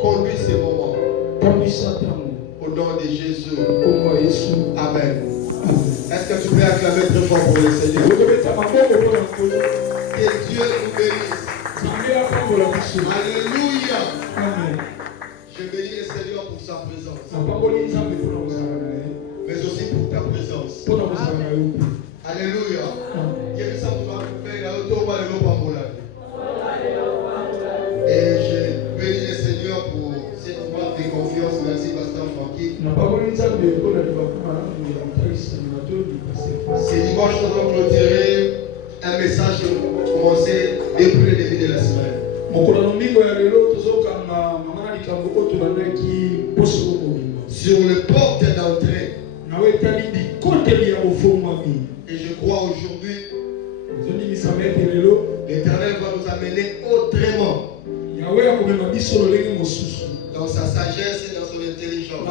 Conduis ces moments. Au nom de Jésus. Amen. Est-ce que tu peux acclamer très fort pour le Seigneur? Que Dieu vous bénisse. Alléluia. Amen. Je bénis le Seigneur pour sa présence. Mais aussi pour ta présence. Alléluia. Et je bénis le Seigneur pour cette voix de confiance. Merci, Pasteur Francky. C'est dimanche, nous allons clôturer un message qui a commencé depuis le début de la semaine. Sur le porte d'entrée. Et je crois aujourd'hui, l'Éternel va nous amener autrement. Dans sa sagesse et dans son intelligence.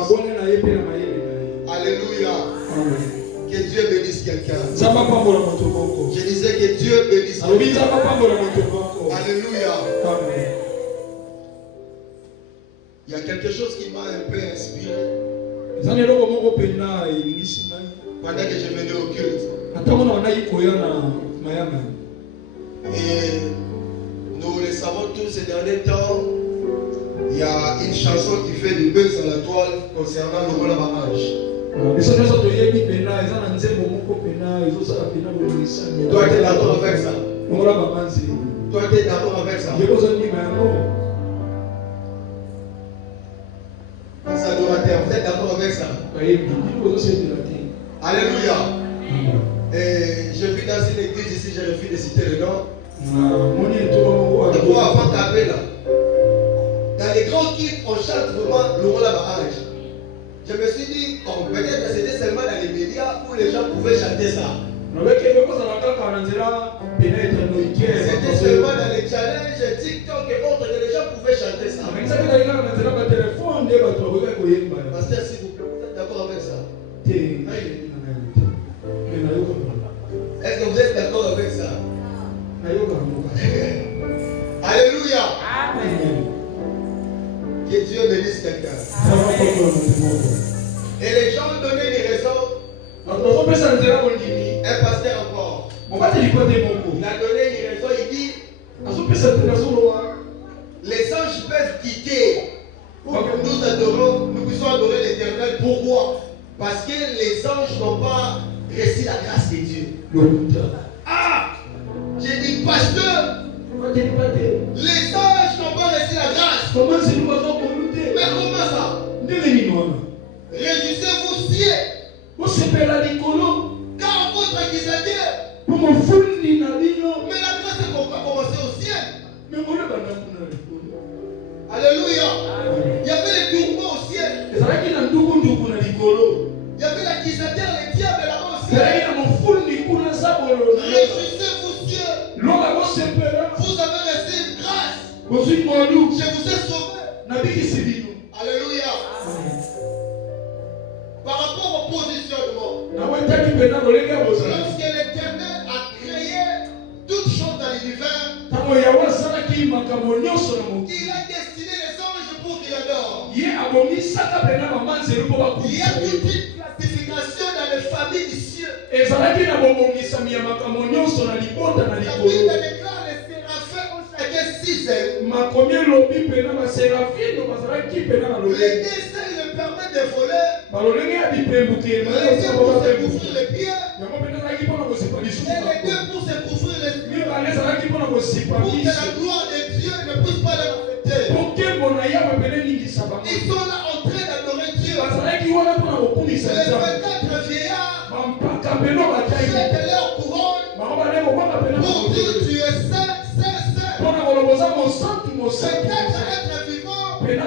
Alléluia. Que Dieu bénisse quelqu'un. Je disais que Dieu bénisse quelqu'un. Alléluia. Il y a quelque chose qui m'a un peu inspiré. Pendant que je venais au culte. Et nous le savons tous ces derniers temps, il y a une chanson qui fait du buzz à la toile concernant le rôle mariage. Toi, tu es d'accord avec ça? Toi, tu es d'accord avec ça? Ça doit être, vous êtes d'accord avec ça? Alléluia. Et je vis dans une église ici, j'ai refusé de citer le nom. D'abord, avant taper là. Dans les grands kits, on chante vraiment le rôle mariage. Je me suis dit, oh, peut-être que c'était seulement dans les médias où les gens pouvaient chanter ça. C'était seulement dans les challenges, TikTok et autres que les gens pouvaient chanter ça. Pasteur, s'il vous plaît, vous êtes d'accord avec ça? Est-ce que vous êtes d'accord avec ça? Alléluia. Amen. Que Dieu bénisse quelqu'un. Et les gens ont donné des raisons. Un pasteur encore. Il a donné une raison. Il dit les anges peuvent quitter pour que nous adorons, nous puissions adorer l'Éternel. Pourquoi? Parce que les anges n'ont pas reçu la grâce de Dieu. Ah! J'ai dit, pasteur, les anges n'ont pas reçu la grâce. Mais comment ça? Réjouissez-vous ciel. Car votre accusateur. Mais la grâce ne peut pas commencer au ciel. Alléluia. Il y avait les tourments au ciel. Il y avait l'accusateur, les diables là-bas au ciel. Réjouissez-vous ciel. Vous avez reçu une grâce. Je vous ai sauvé. Alléluia. Par rapport au positionnement. Lorsque l'Éternel a créé toutes choses dans l'univers, il a destiné les anges pour qu'ils adorent. Il y a toute une classification dans les familles du ciel. La Bible déclare les séraphins ont chacun 6 ailes. Les 2 ailes le permettent de voler. Les 2 pour se couvrir les pieds. Et les 2 pour se couvrir les pieds. Pour que la gloire de Dieu ne puisse pas les affecter. Ils sont là en train d'adorer Dieu. Les 24 vieillards jettent leur couronne pour dire tu es saint, saint, saint. 24 êtres vivants, ils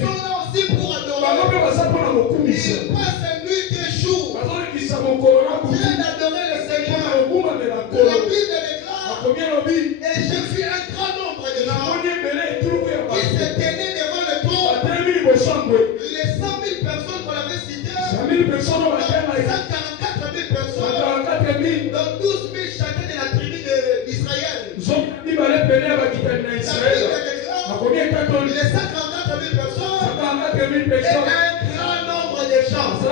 sont là aussi pour adorer. Ils passent nuit et jour en train d'adorer le Seigneur. La Bible déclare, et j'ai vu un grand nombre de gens qui se tenaient devant le trône. Les 100 000 personnes qu'on avait citées, 144 000 personnes, donc 12 000 chacun de la tribu d'Israël. Les 54 000 personnes et un grand nombre de gens. Ils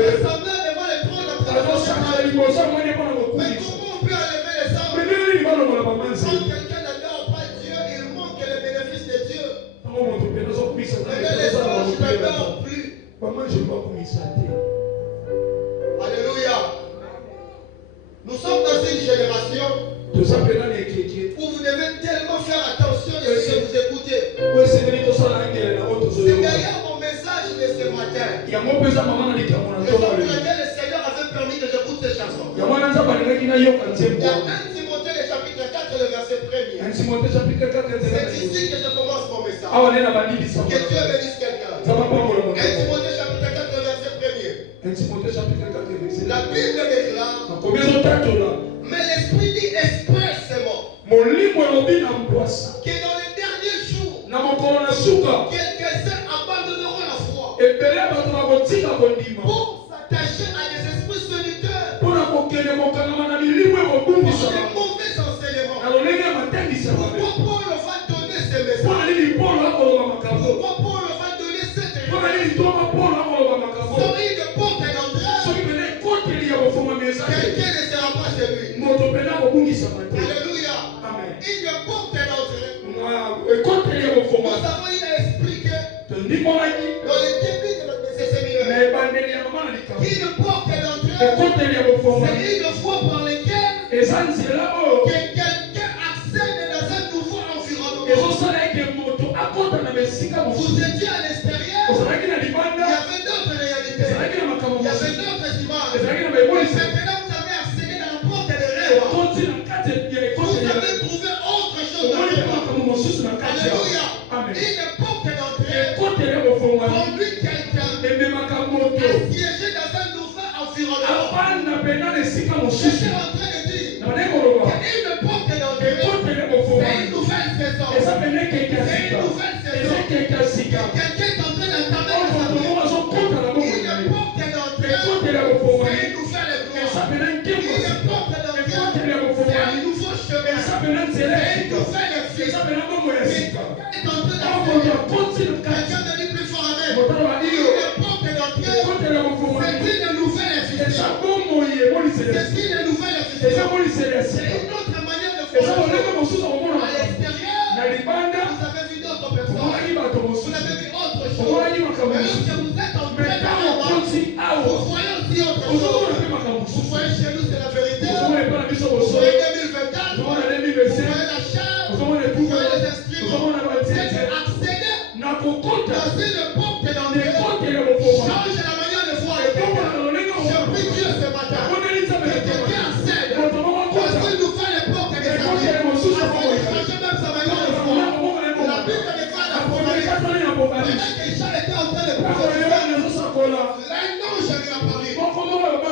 s'assemblaient devant le trône de présentation. Mais comment on peut enlever les sangs? Quand quelqu'un n'adore pas Dieu, il manque les bénéfices de Dieu. Mais les anges n'adorent plus. Alléluia. Nous sommes dans une génération où vous devez tellement faire attention de ce que vous écoutez. C'est d'ailleurs mon message de ce matin. Raison pour laquelle le Seigneur avait permis que j'écoute ces chansons. Il y a 1 Timothée le chapitre 4 le verset 1er. C'est ici que je commence mon message. Que Dieu bénisse quelqu'un. 1 Timothée chapitre 4 le verset 1er. La Bible déclare, mais l'Esprit dit expressément que dans les derniers jours, quelques-uns abandonneront la foi pour s'attacher à des esprits séducteurs, pour des mauvais enseignements. Pourquoi Paul va donner ce message? Pourquoi Paul va donner cette révélation? Sans une porte d'entrée, quelqu'un ne sera pas chez lui. Alléluia. Une porte d'entrée. Nous avons expliqué dans le début de ce séminaire qu'une porte d'entrée, c'est une voie par laquelle quelqu'un accède dans un nouveau environnement. Vous étiez à l'extérieur, il y avait d'autres réalités, il y avait d'autres images. Maintenant, vous avez accédé dans la porte des rêves. Vous avez trouvé autre chose dans le monde. Alléluia. Une porte d'entrée conduit quelqu'un à siéger dans un nouvel environnement. Je suis en train de dire qu'une porte d'entrée, c'est une nouvelle saison. C'est une nouvelle saison. Quelqu'un est en train d'entamer la saison. Une porte d'entrée, c'est une nouvelle gloire. Une porte d'entrée, c'est un nouveau chemin. C'est une nouvelle vie. Quelqu'un est en train d'entrer. Quelqu'un me dit plus fort amen. Une porte d'entrée, c'est une nouvelle existence. C'est une nouvelle existence. C'est une autre manière de faire. À l'extérieur, vous avez vu d'autres personnes. Vous avez vu autre chose. Mais lorsque vous êtes en plein là-bas, vous voyez aussi autre chose. Vous voyez chez nous, c'est la vérité. Vous voyez 2024. Vous voyez la chair. Vous voyez les instruments. C'est accéder dans une porte d'entrée. Change la manière de voir le monde. Je prie Dieu ce matin. Que quelqu'un accède dans une nouvelle porte des entrées. Afin de changer même sa manière de voir. La Bible déclare la première. Pendant que Jean était en train de prophétiser, un ange lui a parlé.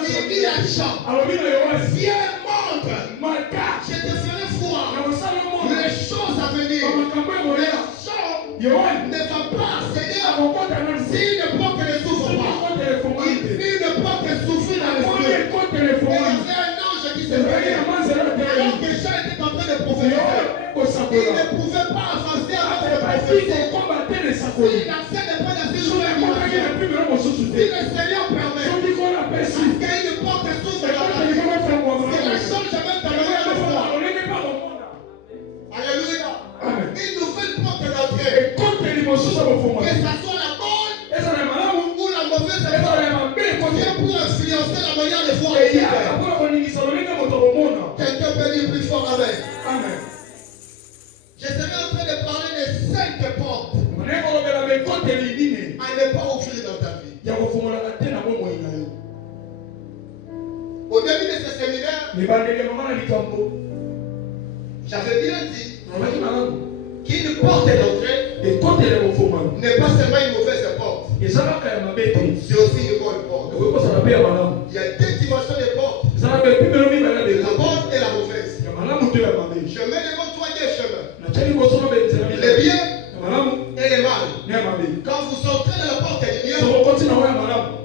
Il dit à Jean, viens, montre. Je te ferai voir les choses à venir. Les gens ne vont pas accéder si une porte ne s'ouvre pas. Une porte s'ouvre dans l'esprit. Et il y avait un ange qui s'est réveillé. Alors que Jean était en train de prophétiser, il ne pouvait pas avancer avec le prophétie. S'il n'accède pas dans une nouvelle dimension, si le Seigneur permet, parce qu'il y a une porte s'ouvre dans la vie, cela change même ta manière de voir. Alléluia. Une nouvelle porte d'entrée. Que ça soit la bonne ou la mauvaise porte, vient pour influencer la manière de voir les gens. Quelqu'un peut dire plus fort amen. Je serai en train de parler de 5 portes à ne pas ouvrir dans ta vie. Au début de ce séminaire, j'avais bien dit qu'une porte d'entrée n'est pas seulement une mauvaise porte, c'est aussi une bonne porte. Il y a 2 dimensions de portes, la bonne et la mauvaise. Je mets devant toi 2 chemins, le bien et le mal. Quand vous entrez dans la porte du bien,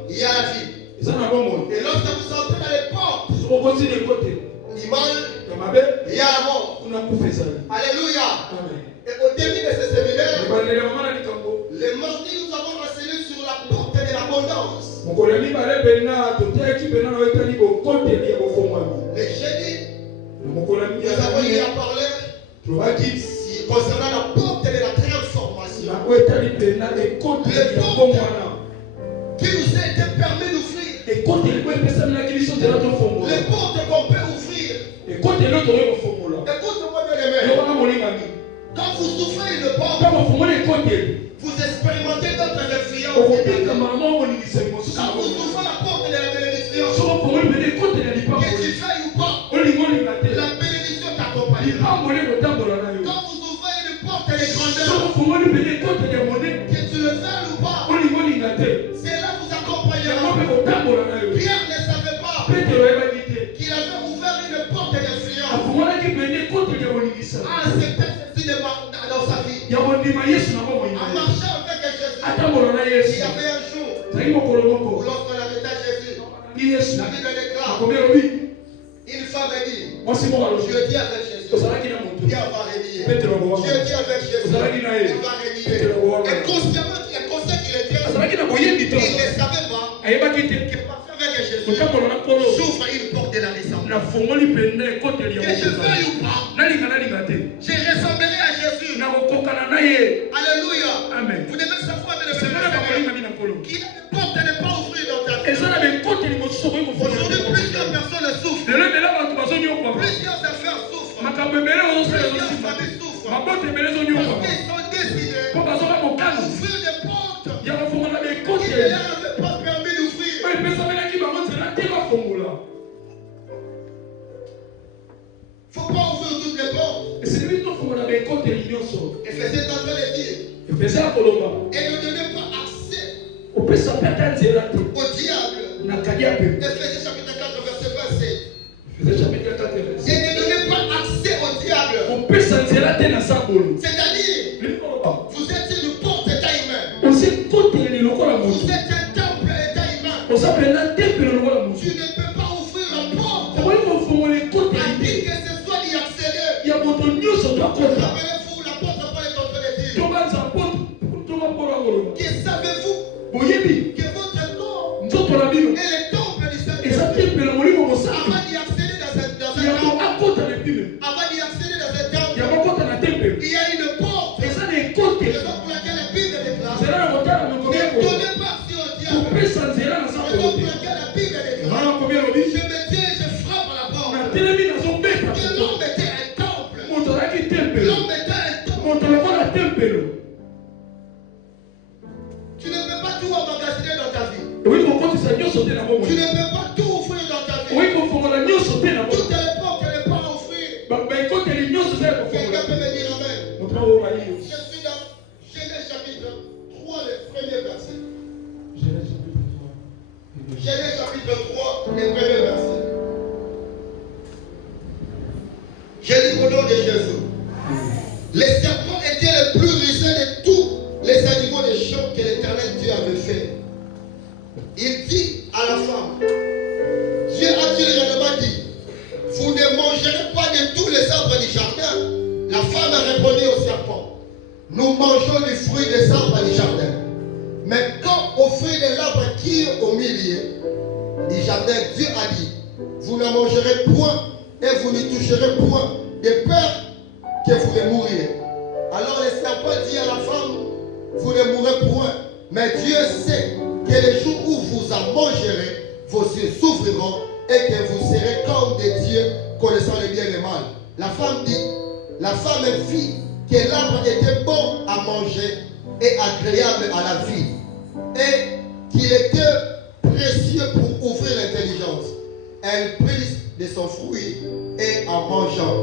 il y a la vie. Et lorsque vous entrez dans les portes du mal, il y a la mort. Alléluia. Et au début de ce séminaire, Les jeudis, nous avons eu à parler concernant la porte de la transformation. Le porte qui nous a été permis d'ouvrir. Les portes qu'on peut ouvrir. Écoute-moi bien, les mains. Quand vous ouvrez une porte, vous expérimentez d'autres influences. Quand vous ouvrez la porte de la bénédiction, que tu veuilles ou pas, la bénédiction t'accompagnera. Quand vous ouvrez une porte de grandeur, que tu le veuilles ou pas, cela vous accompagnera. Pierre ne savait pas qu'il avait ouvert une porte d'influence. Accepter ceci dans sa vie. En marchant avec Jésus. Il y avait un jour où lorsqu'on arrêta Jésus, la Bible déclare, une femme a dit, Dieu dit avec Jésus, Pierre va régner. Dieu dit avec Jésus, il va régner. Et consciemment qu'il était, il ne savait pas que partir avec Jésus s'ouvre une porte de la naissance. Que je veuille ou pas, je ressemblerai à Jésus. Alléluia. Amen. Vous devez savoir qu'il y a des portes à ne pas ouvrir dans ta vie. Aujourd'hui, plusieurs personnes souffrent. Plusieurs affaires souffrent. Plusieurs familles souffrent. Parce qu'ils sont décidés d'ouvrir des portes qui ne leur avaient pas permis d'ouvrir. Il ne faut pas ouvrir toutes les portes. Éphésiens est en train de dire, et ne donnez pas accès au diable. Éphésiens chapitre 4 verset 27. Et ne donnez pas accès au diable. C'est-à-dire, vous êtes une porte d'état humain. Vous êtes un temple d'état humain. Tu ne peux pas ouvrir la porte. Tandis que ce soit d'y accéder. Rappelez-vous, l'apôtre Paul est en train de dire. Que savez-vous que votre corps est le temple du Saint-Esprit. Avant d'y accéder dans un temple, il y a une porte. Raison pour laquelle la Bible déclare, ne donnez pas accès au diable. Raison pour laquelle la Bible déclare, je me tiens, je frappe à la porte. Que l'homme était un temple. L'homme était un temple. Tu ne peux pas tout emmagasiner dans ta vie. Tu ne peux pas tout ouvrir dans ta vie. Toutes les portes ne pas ouvrir. Quelqu'un peut me dire amen. Je suis dans Genèse chapitre 3, le premier verset. Genèse chapitre 3, le premier verset. Je lis au nom de Jésus. Les serpents étaient les plus rusés de tous les animaux des champs que l'Éternel Dieu avait fait. Il dit à la femme, Dieu a-t-il réellement dit, vous ne mangerez pas de tous les arbres du jardin? La femme a répondu au serpent, nous mangeons du fruit des arbres du jardin. Mais quand au fruit de l'arbre qui est au milieu du jardin, Dieu a dit, vous ne mangerez point et vous n'y toucherez point, de peur que vous ne mouriez. Alors le serpent dit à la femme, vous ne mourrez point, mais Dieu sait que le jour où vous en mangerez, vos yeux s'ouvriront et que vous serez comme des dieux connaissant le bien et le mal. La femme vit que l'arbre était bon à manger et agréable à la vie, et qu'il était précieux pour ouvrir l'intelligence. Elle prit de son fruit et en mangeant,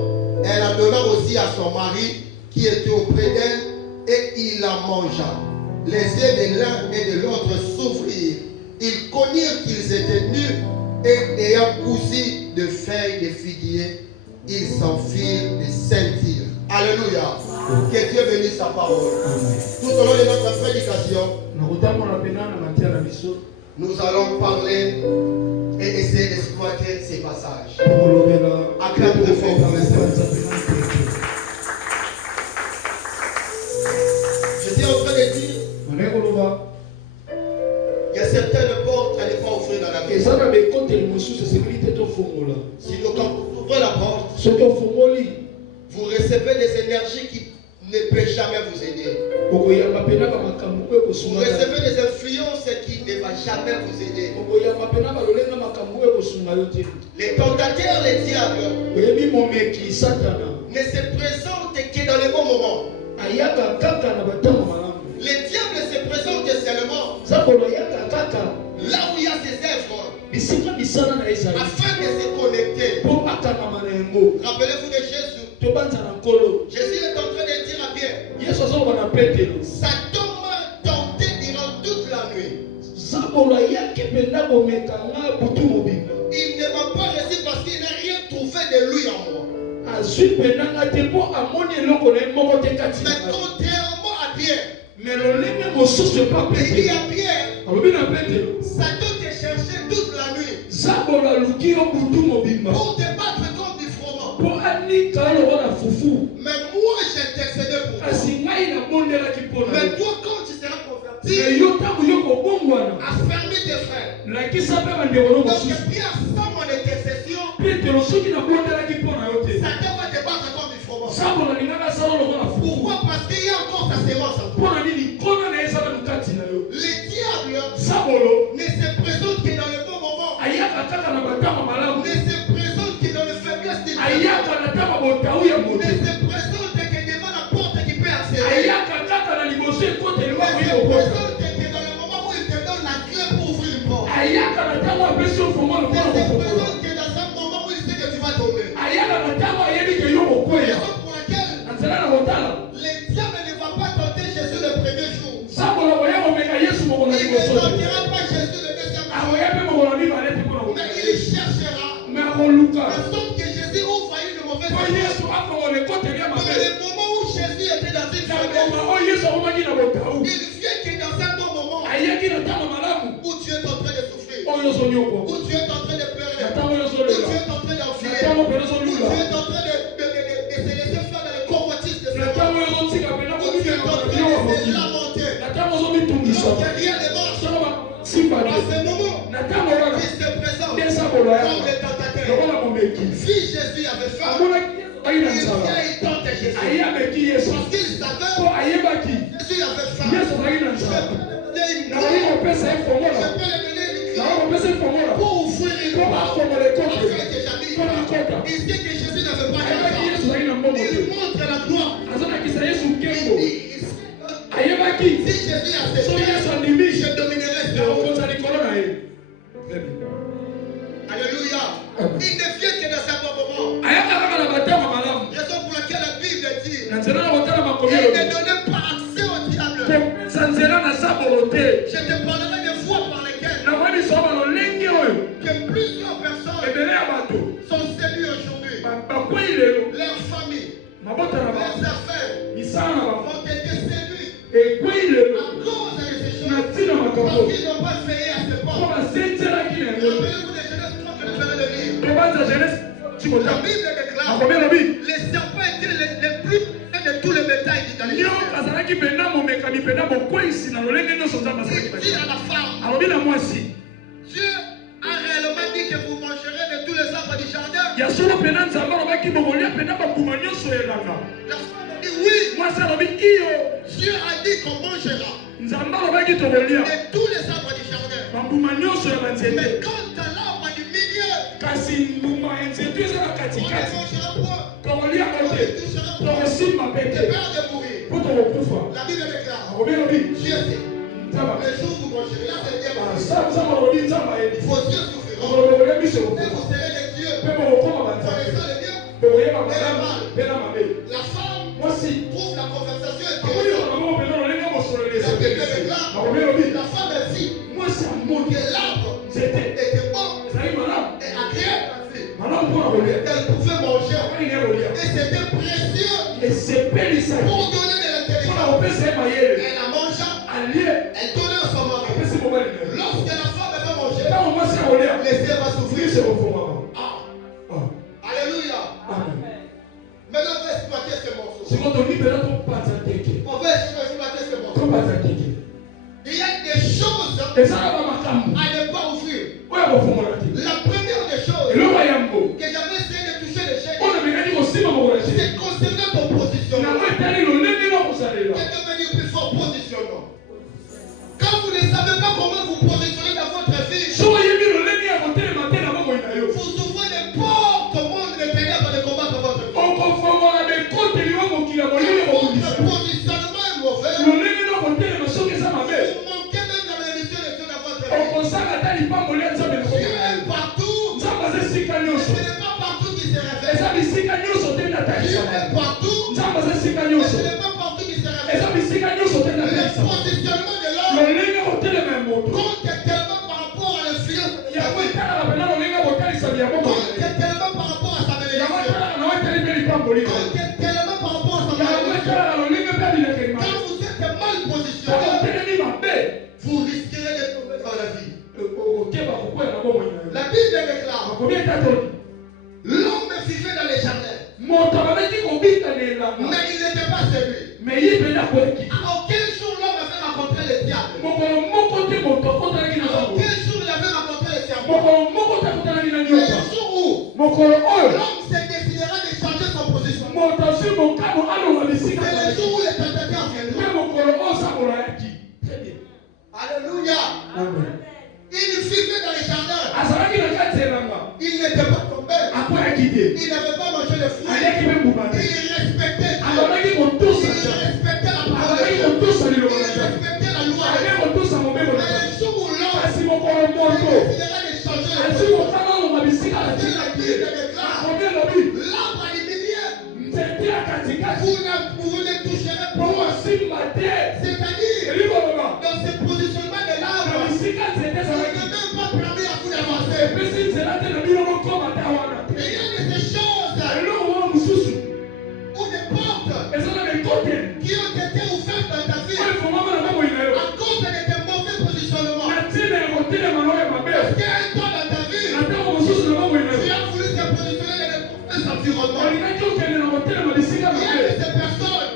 elle en donna aussi à son mari qui était auprès d'elle et il en mangea. Les yeux de l'un et de l'autre s'ouvrirent. Ils connurent qu'ils étaient nus et ayant cousu de feuilles de figuier, ils s'en firent des ceintures. Alléluia. Que Dieu bénisse sa parole. Tout au long de notre prédication, nous allons parler et essayer d'exploiter ces passages. Acclame très fort pour les saints. J'étais en train de dire, il y a certaines portes à ne pas ouvrir recevez des énergies qui ne peuvent jamais vous aider. Vous recevez des influences qui ne vont jamais vous aider. Les tentateurs, les diables, ne se présentent que dans les bons moments. Les diables se présentent seulement là où il y a ses œuvres, afin de se connecter. Rappelez-vous de Jésus. Jésus est en train de dire à Pierre, Satan m'a tenté durant toute la nuit. Il ne m'a pas reçu parce qu'il n'a rien trouvé de lui en moi. Mais contrairement à Pierre, il dit à Pierre, Satan te cherchait toute la nuit pour te battre comme du froment. Mais moi j'intercédais pour toi. Mais toi quand tu seras converti, affermis tes frères. Donc Pierre, sans mon intercession, Satan va te battre comme du froment. Pourquoi? Parce qu'il y a encore sa sémence en toi. Les diables ne se présentent que dans le bon moment. Ne se présentent que dans le faiblesse des diables. Ne se présentent que devant la porte qui peut accéder. Ne se présentent que dans le moment où il te donne la clé pour ouvrir une porte. Ne se présentent que dans un moment où il sait que tu vas tomber. Raison pour laquelle les diables ne vont pas tenter Jésus le premier jour. Il ne tentera pas Jésus le deuxième jour. Mais il cherchera en sorte que Jésus ouvre une mauvaise porte. Dans le moment où Jésus était dans une faiblesse, il vient que dans un bon moment où tu es en train de souffrir, où tu es en train de pleurer, où tu es en train d'enfiler, où tu es en train de se laisser faire dans les convoitises de ce monde, où tu es en train de se lamenter, lorsque rien ne marche. À ce moment, il se présente comme le tentateur. Si Jésus avait faim, il vient, il tente Jésus. Parce qu'il savait, Jésus avait faim. Je peux lui donner une clé pour ouvrir une porte afin que j'habite. Il sait que Jésus n'avait pas d'argent. Il montre la gloire. Si Jésus a cessé, je dominerai ce monde. Alléluia. Il ne vient que dans un bon moment. Raison pour laquelle la Bible dit, il ne donnait pas accès au diable. Je te parlerai des voies par lesquelles que plusieurs personnes sont séduites aujourd'hui. Leurs familles, leurs affaires ont été séduites à cause de ces choses. Parce qu'ils n'ont pas veillé à ce point. Rappelez-vous des Genèse 3 que nous venons de lire. La Bible déclare, les serpents étaient les plus de tous les bétails dans les jardins. Il dit à la femme, Dieu a réellement dit que vous mangerez de tous les arbres du jardin. La femme a dit oui. Dieu a dit qu'on mangera de tous les arbres du jardin. Mais quant à l'arbre du milieu, on ne mangera point. On ne touchera point. De peur de mourir. La Bible déclare, Dieu sait. Le jour où vous mangerez, là c'est le diable. Vos yeux souffriront. Et vous serez des dieux. Connaissant le bien et le mal. La femme trouve la conversation intéressante. La Bible déclare, la femme est fille. Que l'arbre était bon et agréable à la fille. Elle pouvait manger. Et c'était précieux pour donner de l'intelligence. Elle a mangé. Elle donnait à son mari. Lorsque la femme va manger, les yeux vont souffrir. Alléluia. Maintenant, on va exploiter ce morceau. On va exploiter ce morceau. Il y a des choses à ne pas ouvrir. La première des choses que j'avais essayé de toucher les chèques, c'est concernant ton Mais il n'était pas celui. Mais il est là pour qui? À aucun jour l'homme avait rencontré le diable. À aucun jour il avait rencontré le diable. Mais le jour où l'homme se décidera de changer son position, c'est le jour où les tentateurs viendront. Alléluia. Amen. Il vivait dans les jardins. Il n'était pas tombé. Il n'avait pas mangé de fruits. Il respectait Dieu. Il respectait la parole de Dieu. Il respectait la loi de Dieu. Mais le jour où l'homme décidera de changer le position, la Bible déclare, l'arbre à l'immédiat, vous ne toucherez pas. C'est-à-dire, dans ce positionnement de l'arbre, il ne même pas permis à vous d'avancer. Et il y a des choses ou des portes qui ont été ouvertes dans ta vie à cause de tes mauvais positionnements. Parce qu'un temps dans ta vie, tu as voulu te positionner dans les mauvais environnements. Il y a de ces personnes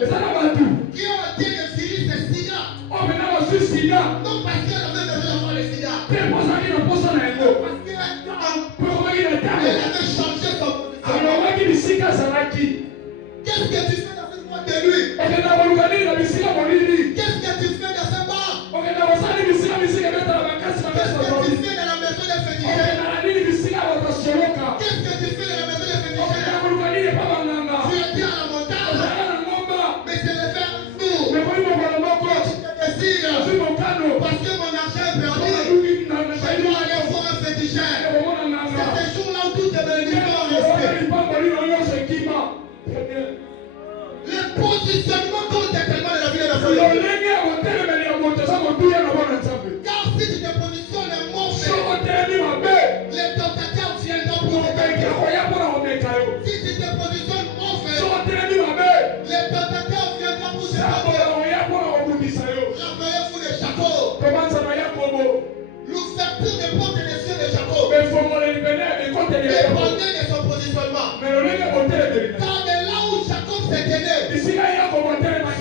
qui ont été des virus de sida. Non parce qu'elles avaient besoin d'avoir le sida. Parce qu'elle avait changé son positionnement. Qu'est-ce que tu fais dans cette boîte de nuit? Qu'est-ce que tu fais dans ce bar? Qu'est-ce que tu fais dans la maison des féticheurs? Qu'est-ce que tu fais dans la maison des féticheurs? Tu étais à la montagne, mais c'est le faire fou. Tu te décides, parce que mon argent est perdu, je dois aller voir un féticheur. C'est ce jour-là où toutes tes bénédictions ont resté. Le positionnement compte tellement de la vie de la folie. Car si tu te positionnes mauvais, les tentateurs viendront pour te vaincre. Si tu te positionnes mauvais, les tentateurs viendront pour te vaincre. Rappelez-vous de Jacob. L'ouverture des portes des cieux de Jacob dépendait de son positionnement. Car de là où Jacob s'était né,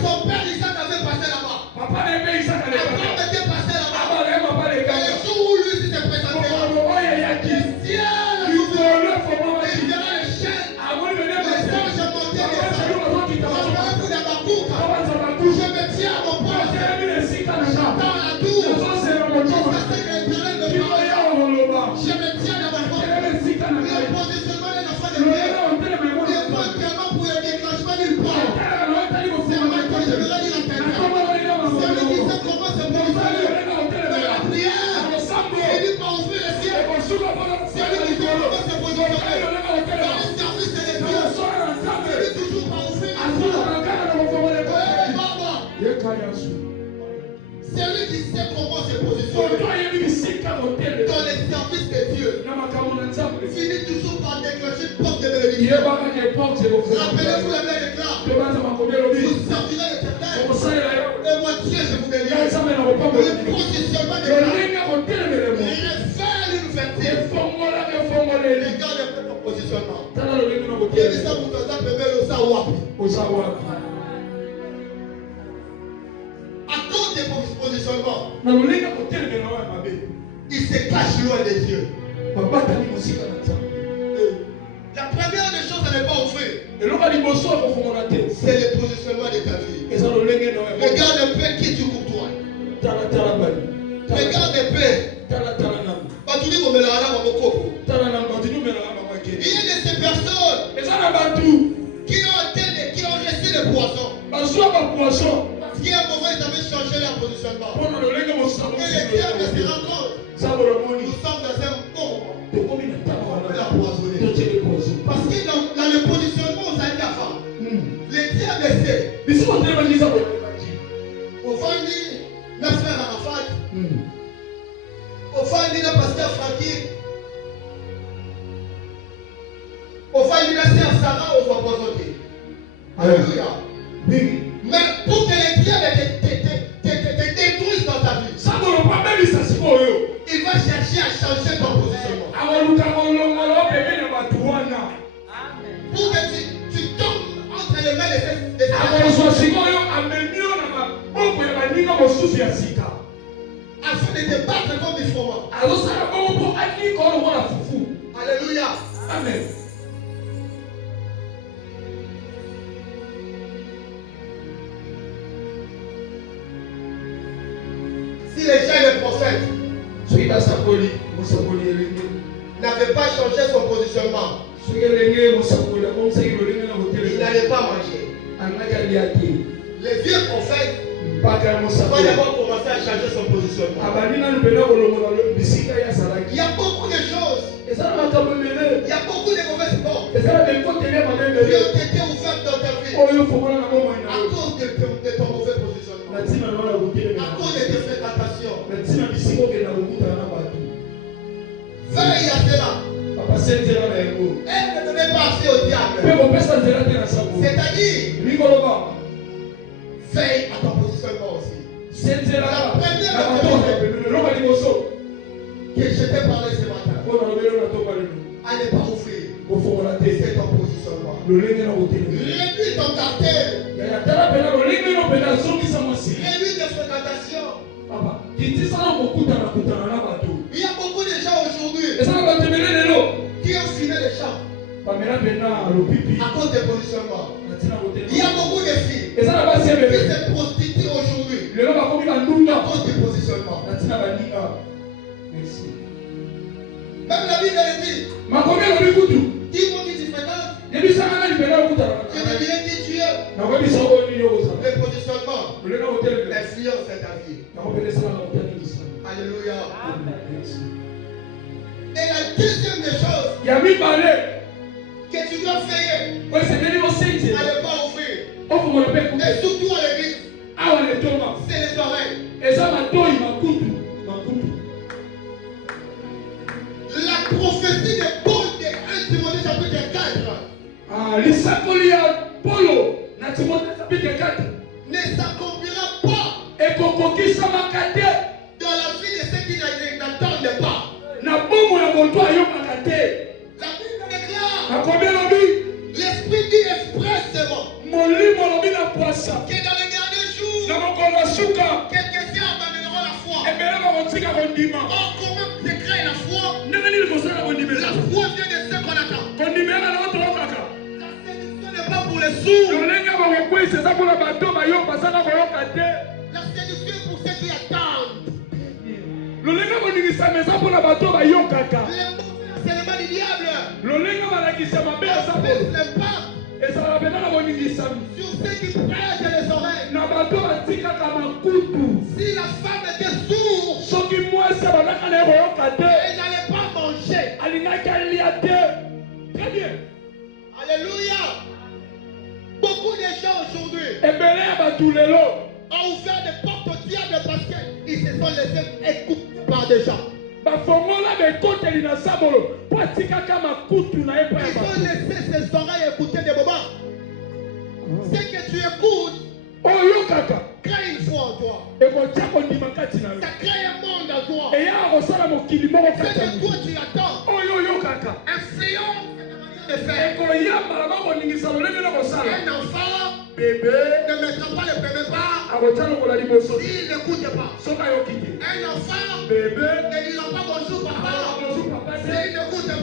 son père Isaac avait passé là-bas. Abraham était passé là-bas. Et le jour où lui s'est présenté, le ciel s'ouvrit. Il verra les chaînes, les anges montés des cieux. Rappelez-vous d'Habakkuk. Je me tiens à mon poste. J'attends la tour. Jusqu'à ce que l'Éternel me parle. Je me tiens à mon poste. Le positionnement d'un enfant de Dieu n'est pas tellement pour le déclenchement d'une porte. C'est moi que je voudrais dire à quelqu'un. Celui qui sait comment se positionner dans la prière finit par ouvrir le ciel. Celui qui sait comment se positionner dans les services de l'Église finit toujours par ouvrir le ciel. Celui qui sait comment se positionner dans les services de Dieu finit toujours par déclencher une porte de bénédiction. Rappelez-vous la Bible déclare, vous servirez l'Éternel et moi Dieu je vous bénirai. Le positionnement de Dieu révèle une ouverture. Regarde un peu ton positionnement. Et ça vous donne un peu de l'osawapi. À cause des positionnements, il se cache loin des yeux. La première des choses à ne pas offrir, c'est le positionnement de ta vie. Regarde un peu qui tu côtoies. Regarde un peu. Il y a de ces personnes qui ont reçu le poison. Parce qu'il y a un moment, ils avaient changé leur positionnement. Et les termes se rencontrent. Nous sommes dans un bon moment. On l'a poisonné. Parce que dans le positionnement, on s'est dit avant. Les diables essaient. Au Fandi, notre frère Arafat. Au Fandi, notre pasteur Francky. Au Fandi, notre sœur Sarah, on va poisonner. Alléluia. Mais pour que les diables te détruisent dans ta vie, il va chercher à changer ton positionnement. Pour que tu tombes entre les les mains de ces afin de te battre comme il faut. Alléluia. Amen. Si les gens et les prophètes n'avaient pas changé son positionnement, il n'allait pas manger. Les vieux prophètes vont d'abord commencer à changer son positionnement. Il y a beaucoup de choses. Il y a beaucoup de mauvaises portes qui ont été ouvertes dans ta vie à cause de ton mauvais positionnement, à cause de tes fréquentations. Veille à cela. Et ne donnez pas assez au diable. C'est-à-dire, veille à ton positionnement aussi. La première que je t'ai parlé ce matin, à ne pas ouvrir, c'est ton positionnement. Réduis ton caractère. Réduis tes fréquentations. Il y a beaucoup de gens aujourd'hui qui ont fini les champs à cause des positionnements. Il y a beaucoup de filles qui se prostituent aujourd'hui à cause du positionnement. Même la Bible dit, dis-moi qui tu fréquentes, je te dirai qui tu es. Le positionnement influence ta vie. Alléluia. Et la deuxième des choses que tu dois faire, à ne pas ouvrir, et surtout à l'église, c'est les oreilles. La prophétie de Paul de 1 Timothée chapitre 4 ne s'accomplira pas dans la vie de ceux qui n'attendent pas. La Bible déclare, l'Esprit dit expressément que dans les derniers jours, quelques-uns abandonneront la foi. Or, comment se crée la foi? La foi vient de ce qu'on attend. La séduction n'est pas pour les sourds. La séduction est pour ceux qui attendent. Les mauvais enseignements du diable baisse l'impact sur ceux qui prêtent les oreilles. Si la femme était sourde, elle n'allait pas manger. Très bien. Alléluia. Beaucoup de gens aujourd'hui ont ouvert des portes au diable parce qu'ils se sont laissés écouter par des gens. Ils ont laissé ses oreilles écouter des moments. Ce que tu écoutes crée une foi en toi. Ça crée un monde en toi. Ce que toi tu attends influence ta manière de faire. Un enfant ne mettra pas le bébé pas s'il n'écoute pas. Un enfant ne dira pas bonjour papa s'il n'écoute pas.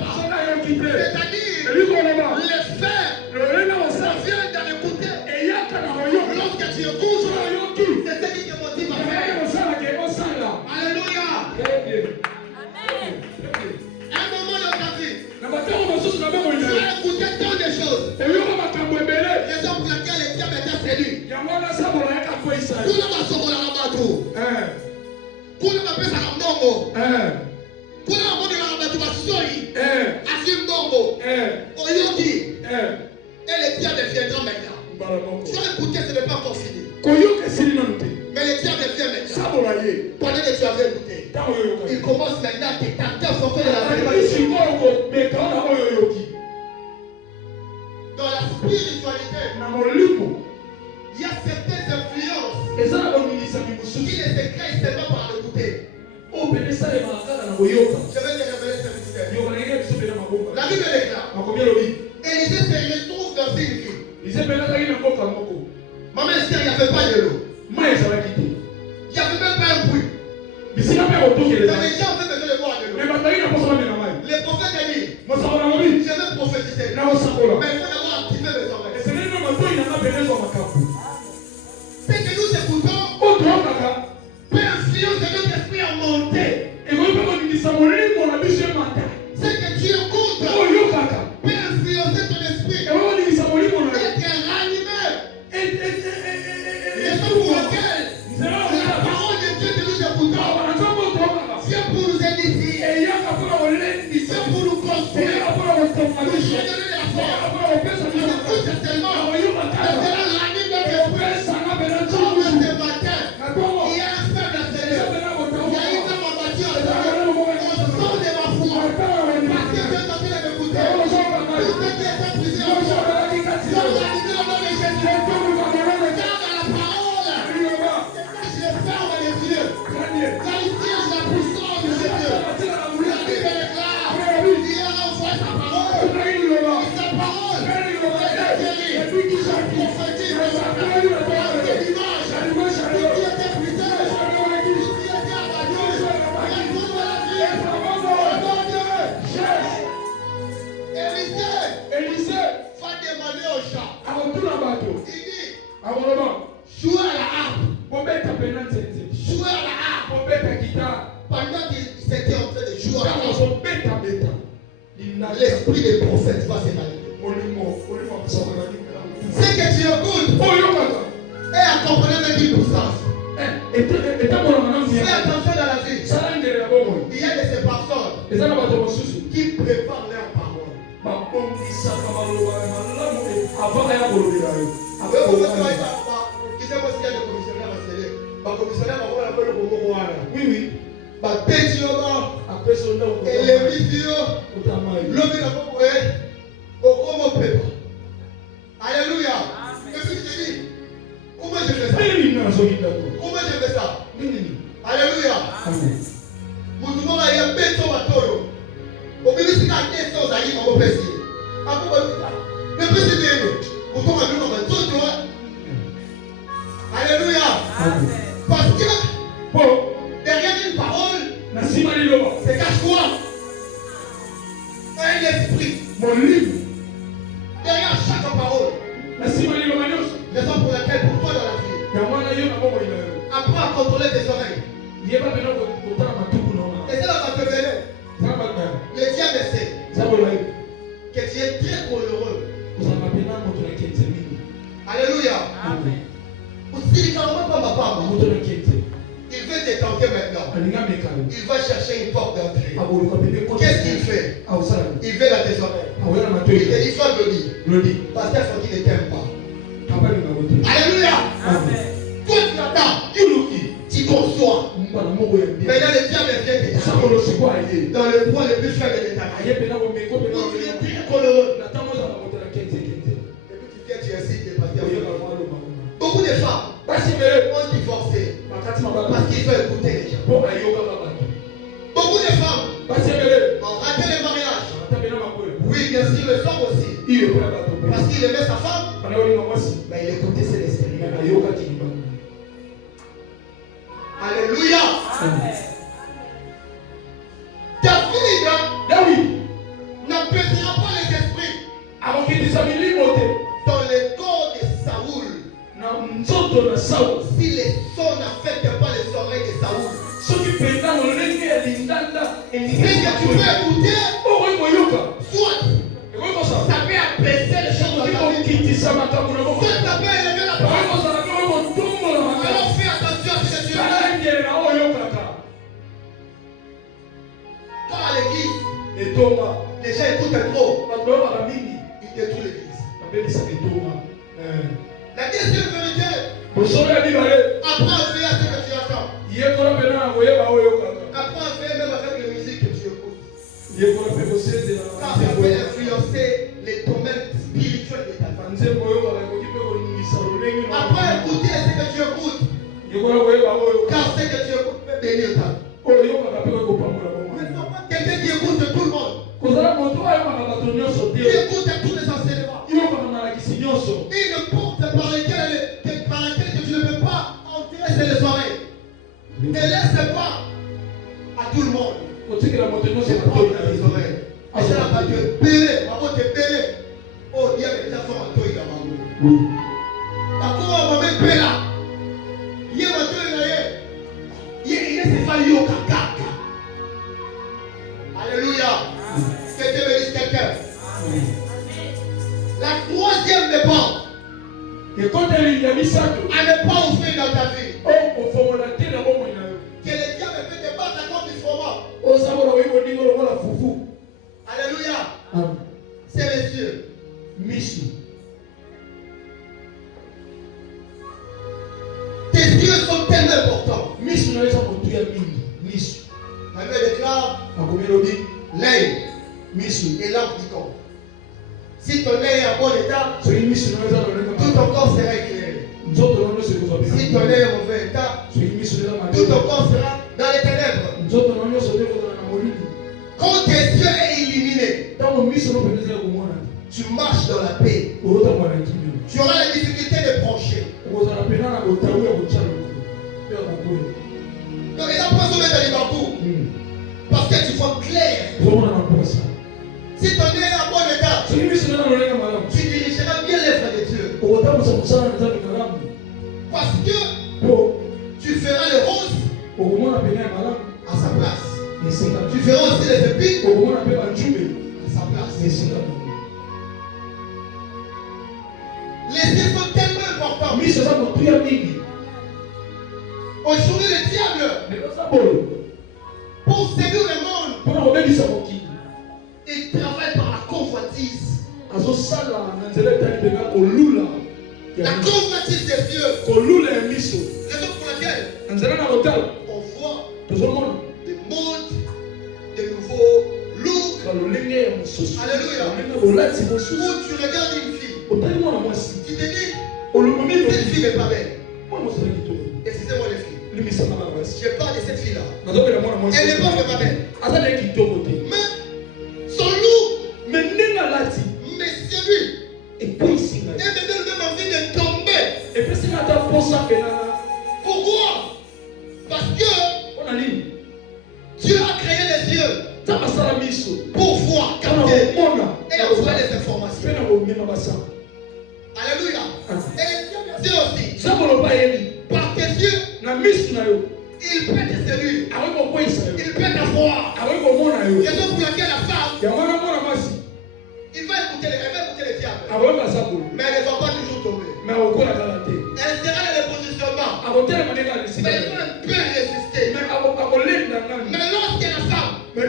C'est-à-dire, le faire, ça vient d'en écouter. Lorsque tu écoutes, c'est ce qui te motive à faire. Alléluia. Un moment dans ta vie, tu as écouté tant de choses. Raison pour laquelle les diables étaient séduits. Kuna masokola na batu. Kuna mapesa na mbongo. Kuna mambo na batu basoi. Asim mbongo. Oyoti. Et les diables viendront maintenant. Tu as écouté, ce n'est pas encore fini. Mais les diables viennent maintenant. Pendant que tu avais écouté, il commence maintenant à te tenter à sortir de la vérité. Dans la spiritualité, il y a certaines influences qui ne se créent seulement par l'écouter. Je vais te révéler ce mystère. La Bible déclare, Élisée se retrouve dans une ville. avait pas de l'eau. Il n'y avait même pas un bruit. Mais les gens avaient besoin de boire de l'eau. Les prophètes ont dit, je vais prophétiser. Mais il faut d'abord activer mes oreilles. Ce que nous écoutons peut influencer notre esprit à monter. Ce que tu écoutes peut influencer ton esprit. Être ranimé. Raison pour laquelle la parole de Dieu que nous écoutons, c'est pour nous édifier, c'est pour nous construire, nous donner la force. Tout certainement, cela ranime notre esprit. Comme ce matin, il y a un faible accéléré. Il y a une femme en voiture. On sort de ma foi. Parce que Dieu est en train de m'écouter. Tout ce qui est prisonnier, sont ranimés au nom de Jésus. Garde la parole. Je ferme les yeux. Car ici, j'ai la puissance de Dieu. La Bible déclare, il a envoyé sa parole. Et sa parole est guérie. Prophétique. C'est dimanche. Qui était brisé. Qui était abattu. Retourne à la vie. Élisée va demander au chat. Il dit, jouer à la harpe. Jouer à la harpe. Pendant qu'il s'était en train de jouer à la harpe, l'esprit des prophètes va s'évaluer. Ce que tu écoutes est accompagné avec une puissance. Fais attention dans la vie. Il y a de ces personnes qui préparent leur parole. Oui, oui. Alléluia. Et puis je dis, comment je fais ça? Comment je fais ça? Alléluia. Mutumo ga ya beto batoro. Obibisi ka teso za yi mo pesi. Apo ba ne pesi deno. Mutumo ga no ba toto. Alléluia. Parce que derrière une parole, c'est cache quoi? Un esprit. Mon livre. Derrière chaque parole. Raison pour laquelle pour toi dans la vie, apprends à contrôler tes oreilles. Et c'est là que le diable sait que tu es très coloreux. Alléluia. Il veut te tenter maintenant. Il va chercher une porte d'entrée. Qu'est-ce qu'il fait? Il veut dans tes oreilles. Il te dit, sois glori. Parce qu'il faut qu'il ne t'aime pas. Alléluia. Toi tu attends. Tu conçois. Maintenant le diable vient te taper. Dans le point le plus faible de ta vie. Tu es très coloreux. Et puis tu viens, tu incites les pasteurs. Beaucoup de femmes ont divorcé parce qu'ils veulent écouter les gens. Beaucoup de femmes ont raté le mariage. Oui, bien sûr, le soir aussi. Parce qu'il aimait sa femme, mais il écoutait ses esprits. Alléluia. David n'apaisera pas les esprits dans le corps de Saoul. Si les sons n'affectent pas les oreilles de Saoul, ce que tu peux écouter, soit ça peut apaiser les choses dans ta vie, soit ça peut élever la parole. Alors fais attention à ce que tu fais. Quand à l'église, les gens écoutent trop, ils détruisent l'église. La deuxième vérité, apprends à faire ce que tu attends. Apprends à faire même avec la musique que tu écoutes. Car ça peut influencer les domaines spirituels de ta famille. Apprends à écouter ce que tu écoutes. Car ce que tu écoutes peut bénir ta vie. Mais non pas quelqu'un qui écoute tout le monde. Qui écoute tous les enseignements. Une porte par laquelle tu ne c'est les oreilles. Ne laisse pas à tout le monde. Je prends les oreilles. Et je n'ai pas de belé. Maman te belé. Oh, il y a des gens qui sont à toi, il y a maman. Par contre, maman est belé. Il y a maman il y a ces familles au caca. Alléluia. Que Dieu bénisse quelqu'un. La troisième dépense. À ne pas offrir dans ta vie. Que le diable peut te battre contre du froment. Alléluia. C'est les yeux. Tes yeux sont tellement importants. La Bible déclare l'œil est l'âme du corps. Si ton œil est en bon état, tout ton corps sera éclairé. Si ton œil est en mauvais état, tout ton corps sera dans les ténèbres. Quand tes yeux sont illuminés, tu marches dans la paix. Tu auras la difficulté de brancher. Donc il a pas besoin d'être dans les parce que tu vois clair. Si ton œil est en bon état, tu dirigeras bien l'œuvre de Dieu. Parce que tu feras le rose à sa place. Tu feras aussi les épines à sa place. Les yeux sont tellement importants. Aujourd'hui, le diable, pour séduire le monde, il travaille par la convoitise. La convoitise des yeux. Raison pour laquelle on voit des mondes, des nouveaux looks. Alléluia. Où tu regardes une fille, tu te dis, cette fille n'est pas belle. Excusez-moi les filles. Je parle de cette fille-là. Elle n'est pas vraiment belle. Mais son look me séduit. Et me donne même envie de tomber. Pourquoi? Parce que Dieu a créé les yeux pour voir, capter et avoir les informations. Alléluia. Et Dieu aussi, par tes yeux, il peut te séduire. Il peut t'avoir. Raison pour laquelle la femme, elle va écouter le diable. Mais elle ne va pas toujours tomber. Elle sera dans le positionnement. Mais elle va un peu résister. Mais lorsque la femme vit